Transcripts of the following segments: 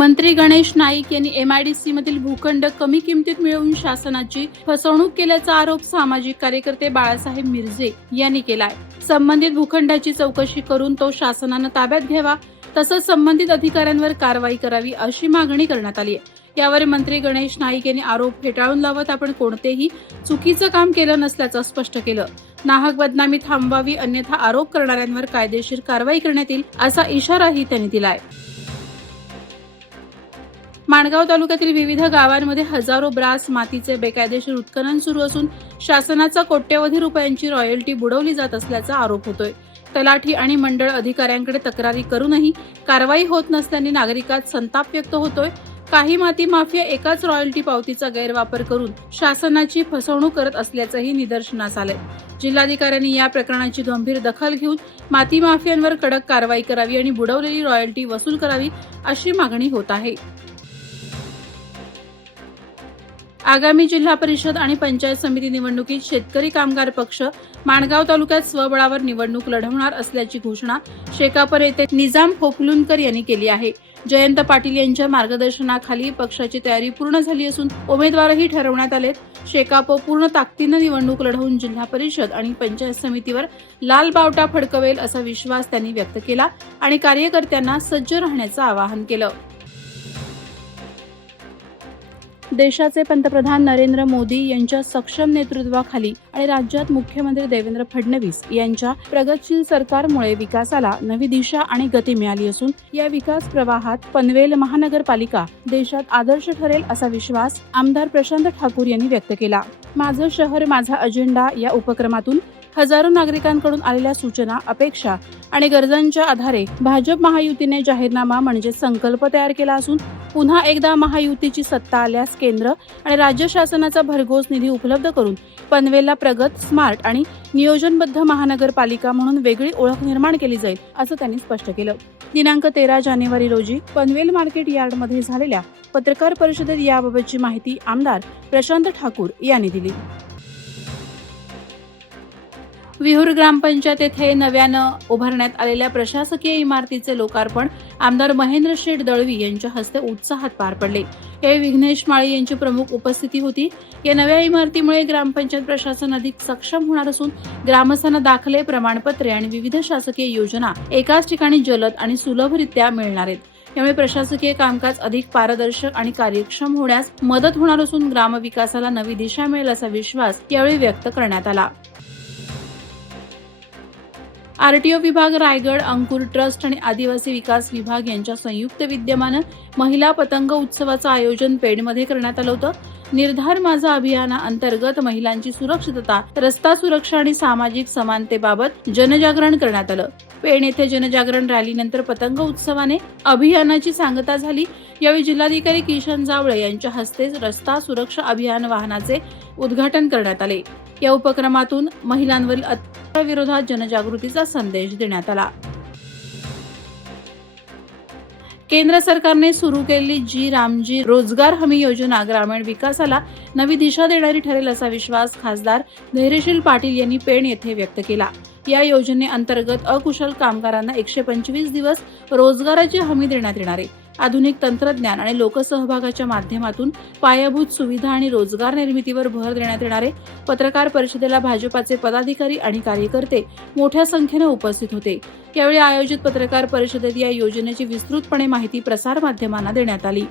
मंत्री गणेश नाईक यांनी एमआयडीसी मधील भूखंड कमी किमतीत मिळवून शासनाची फसवणूक केल्याचा आरोप सामाजिक कार्यकर्ते बाळासाहेब मिरजे यांनी केलाय. संबंधित भूखंडाची चौकशी करून तो शासनानं ताब्यात घ्यावा, तसंच संबंधित अधिकाऱ्यांवर कारवाई करावी अशी मागणी करण्यात आली आहे. यावर मंत्री गणेश नाईक यांनी आरोप फेटाळून लावत आपण कोणतेही चुकीचं काम केलं नसल्याचं स्पष्ट केलं. नाहक बदनामी थांबवावी, अन्यथा आरोप करणाऱ्यांवर कायदेशीर कारवाई करण्यात येईल असा इशाराही त्यांनी दिलाय. माणगाव तालुक्यातील विविध गावांमध्ये हजारो ब्रास मातीचे बेकायदेशीर उत्खनन सुरू असून शासनाचा कोट्यवधी रुपयांची रॉयल्टी बुडवली जात असल्याचा आरोप होतोय. तलाठी आणि मंडळ अधिकाऱ्यांकडे तक्रारी करूनही कारवाई होत नसल्याने नागरिकात संताप व्यक्त होतोय. काही माती माफिया एकाच रॉयल्टी पावतीचा गैरवापर करून शासनाची फसवणूक करत असल्याचंही निदर्शनास आलंय. जिल्हाधिकाऱ्यांनी या प्रकरणाची गंभीर दखल घेऊन माती माफियांवर कडक कारवाई करावी आणि बुडवलेली रॉयल्टी वसूल करावी अशी मागणी होत आहे. आगामी जिल्हा परिषद आणि पंचायत समिती निवडणुकीत शेतकरी कामगार पक्ष माणगाव तालुक्यात स्वबळावर निवडणूक लढवणार असल्याची घोषणा शेकाप नेते निजाम खोपलूनकर यांनी केली आहे. जयंत पाटील यांच्या मार्गदर्शनाखाली पक्षाची तयारी पूर्ण झाली असून उमेदवारही ठरवण्यात आलेत. शेकाप पूर्ण ताकदीनं निवडणूक लढवून जिल्हा परिषद आणि पंचायत समितीवर लाल बावटा फडकवेल असा विश्वास त्यांनी व्यक्त केला आणि कार्यकर्त्यांना सज्ज राहण्याचं आवाहन केलं. देशाचे पंतप्रधान नरेंद्र मोदी यांच्या सक्षम नेतृत्वाखाली आणि राज्यात मुख्यमंत्री देवेंद्र फडणवीस यांच्या प्रगतशील सरकारमुळे विकासाला नवी दिशा आणि गती मिळाली असून या विकास प्रवाहात पनवेल महानगरपालिका देशात आदर्श ठरेल असा विश्वास आमदार प्रशांत ठाकूर यांनी व्यक्त केला. माझं शहर माझा अजेंडा या उपक्रमातून हजारो नागरिकांकडून आलेल्या सूचना, अपेक्षा आणि गरजांच्या आधारे भाजप महायुतीने जाहीरनामा म्हणजे संकल्प तयार केला असून पुन्हा एकदा महायुतीची सत्ता आल्यास केंद्र आणि राज्य शासनाचा भरघोस निधी उपलब्ध करून पनवेलला प्रगत, स्मार्ट आणि नियोजनबद्ध महानगरपालिका म्हणून वेगळी ओळख निर्माण केली जाईल असं त्यांनी स्पष्ट केलं. दिनांक 13 जानेवारी रोजी पनवेल मार्केट यार्डमध्ये झालेल्या पत्रकार परिषदेत याबाबतची माहिती आमदार प्रशांत ठाकूर यांनी दिली. विहूर ग्रामपंचायत येथे नव्यानं उभारण्यात आलेल्या प्रशासकीय इमारतीचे लोकार्पण आमदार महेंद्र शेठ दळवी यांच्या हस्ते उत्साहात पार पडले. यावेळी विघ्नेश माळी यांची प्रमुख उपस्थिती होती. या नव्या इमारतीमुळे ग्रामपंचायत प्रशासन अधिक सक्षम होणार असून ग्रामस्थांना दाखले, प्रमाणपत्रे आणि विविध शासकीय योजना एकाच ठिकाणी जलद आणि सुलभरित्या मिळणार आहेत. यामुळे प्रशासकीय कामकाज अधिक पारदर्शक आणि कार्यक्षम होण्यास मदत होणार असून ग्रामविकासाला नवी दिशा मिळेल असा विश्वास यावेळी व्यक्त करण्यात आला. आरटीओ विभाग रायगड, अंकुर ट्रस्ट आणि आदिवासी विकास विभाग यांच्या संयुक्त विद्यमानं महिला पतंग उत्सवाचं आयोजन पेणमध्ये करण्यात आलं होतं. निर्धार माझा अभियानाअंतर्गत महिलांची सुरक्षितता, रस्ता सुरक्षा आणि सामाजिक समानतेबाबत जनजागरण करण्यात आलं. पेण येथे जनजागरण रॅलीनंतर पतंग उत्सवाने अभियानाची सांगता झाली. यावेळी जिल्हाधिकारी किशन जावळे यांच्या हस्ते रस्ता सुरक्षा अभियान वाहनाचे उद्घाटन करण्यात आले. या उपक्रमातून महिलांवरील अत्याचाराविरोधात जनजागृतीचा संदेश देण्यात आला. केंद्र सरकारने सुरू केलेली जी रामजी रोजगार हमी योजना ग्रामीण विकासाला नवी दिशा देणारी ठरेल असा विश्वास खासदार धैर्यशील पाटील यांनी पेण येथे व्यक्त केला. या योजनेअंतर्गत अकुशल कामगारांना 125 दिवस रोजगाराची हमी देण्यात येणार आहे. आधुनिक तंत्रज्ञान आणि लोकसहभागाच्या माध्यमातून पायाभूत सुविधा आणि रोजगार निर्मितीवर भर देण्यात येणार आहे. पत्रकार परिषदेला भाजपाचे पदाधिकारी आणि कार्यकर्ते मोठ्या संख्येने उपस्थित होते. यावेळी आयोजित पत्रकार परिषदेत या योजनेची विस्तृतपणे माहिती प्रसारमाध्यमांना देण्यात आली.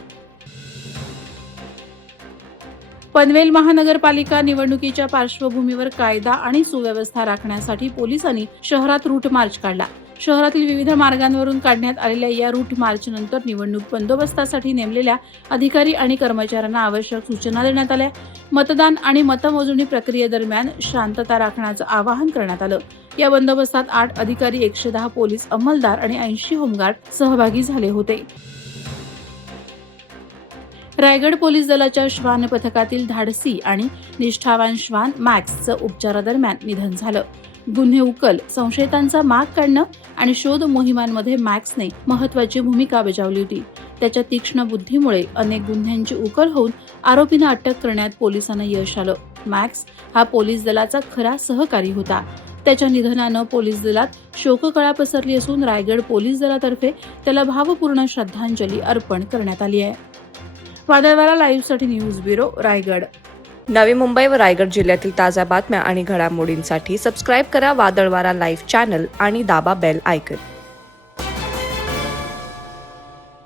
पनवेल महानगरपालिका निवडणुकीच्या पार्श्वभूमीवर कायदा आणि सुव्यवस्था राखण्यासाठी पोलिसांनी शहरात रूट मार्च काढला. शहरातील विविध मार्गांवरून काढण्यात आलेल्या या रूट मार्चनंतर निवडणूक बंदोबस्तासाठी नेमलेल्या अधिकारी आणि कर्मचाऱ्यांना आवश्यक सूचना देण्यात आल्या. मतदान आणि मतमोजणी प्रक्रियेदरम्यान शांतता राखण्याचं आवाहन करण्यात आलं. या बंदोबस्तात 8 अधिकारी, 110 पोलीस अंमलदार आणि 80 होमगार्ड सहभागी झाले होते. रायगड पोलीस दलाच्या श्वान पथकातील धाडसी आणि निष्ठावान श्वान मॅक्सचं उपचारादरम्यान निधन झालं. गुन्हे उकल, संशयितांचा माग काढणं आणि शोध मोहिमांमध्ये मॅक्सने महत्वाची भूमिका बजावली होती. त्याच्या तीक्ष्ण बुद्धीमुळे अनेक गुन्ह्यांची उकल होऊन आरोपींना अटक करण्यात पोलिसांना यश आलं. मॅक्स हा पोलीस दलाचा खरा सहकारी होता. त्याच्या निधनानं पोलीस दलात शोककळा पसरली असून रायगड पोलीस दलातर्फे त्याला भावपूर्ण श्रद्धांजली अर्पण करण्यात आली आहे. वादळवारा लाईव्हसाठी न्यूज ब्युरो, रायगड. नवी मुंबई व रायगड जिल्ह्यातील ताज्या बातम्या आणि घडामोडींसाठी सबस्क्राईब करा वादळवारा लाईव्ह चॅनल आणि दाबा बेल आयकॉन.